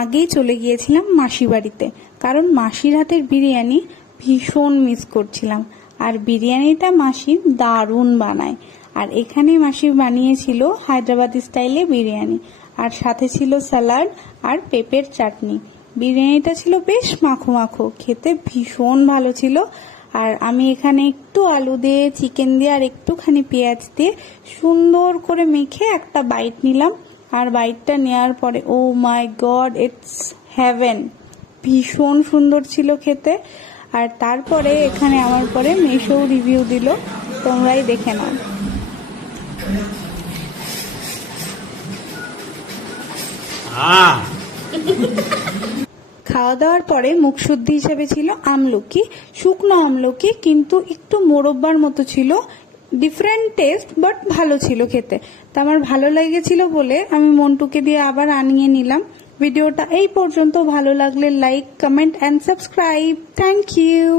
আগেই চলে গিয়েছিলাম মাসি বাড়িতে, কারণ মাসির হাতের বিরিয়ানি ভীষণ মিস করছিলাম। আর বিরিয়ানিটা মাসি দারুণ বানায়। আর এখানে মাসি বানিয়েছিল হায়দ্রাবাদি স্টাইলে বিরিয়ানি, আর সাথে ছিল স্যালাড আর পেঁপের চাটনি। বিরিয়ানিটা ছিল বেশ মাখো মাখো, খেতে ভীষণ ভালো ছিল। আর আমি এখানে একটু আলু দিয়ে, চিকেন দিয়ে আর একটুখানি পেঁয়াজ দিয়ে সুন্দর করে মেখে একটা বাইট নিলাম। আর বাইটটা নেওয়ার পরে ও মাই গড, ইটস হেভেন, ভীষণ সুন্দর ছিল খেতে। আর তারপরে এখানে আমার পরে মেশো রিভিউ দিল, তোমরাই দেখে নাও। খাওয়া দাওয়ার পরে মুখশুদ্ধি হিসেবে ছিল আমলকি, শুকনো আমলকি, কিন্তু একটু মোরব্বার মতো ছিল। ডিফারেন্ট টেস্ট, বাট ভালো ছিল খেতে। তা আমার ভালো লেগেছিল বলে আমি মন্টুকে দিয়ে আবার আনিয়ে নিলাম। ভিডিওটা এই পর্যন্ত, ভালো লাগলে like, comment and subscribe. Thank you.